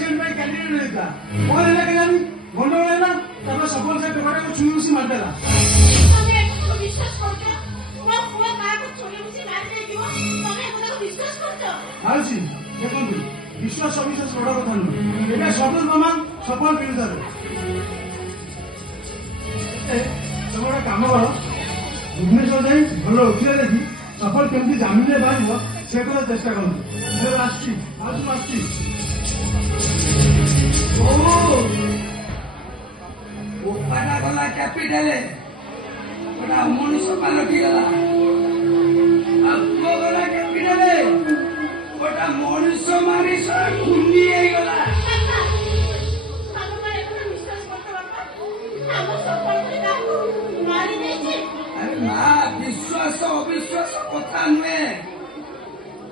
seat में candidate नहीं था कौन है क्या जानी गंडगोल है ना तब सफल से टमाटर को छुई उसी मार देला तमे को विश्वास करछो मो पुआ का को छुई उसी मार दे दियो तमे को विश्वास करछो हालसी देखंतु विश्वास अविश्वास बड़ कथा नुह एटा सफल प्रमाण सफल विरुद्ध तुम गोटे काम कर भुवनेश्वर जाई भल वकिल देखी सफल केमती जामिन बाहर से कथा चेष्टा करूँ आसची उपाड़ा गला कैपिटल गोटा मनुष्य पालटी गला पुओ गला कैपिटल गोटा मनुष्य मारी खुंडी गला विश्वास अविश्वास कथा नुहे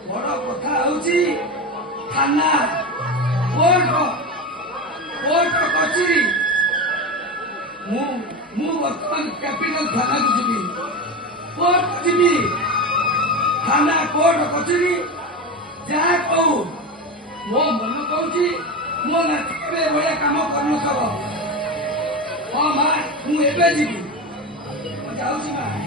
बड़ कथा हूँ थाना कोर्ट कचेरी बर्तमान कैपिटल थाना को जी कोर्ट जी थाना कोर्ट कचेरी जहाँ कहू मो मन कहूँ मो नाटे भाया कम कर हाँ माँ मुझे जीवी जाऊँ माँ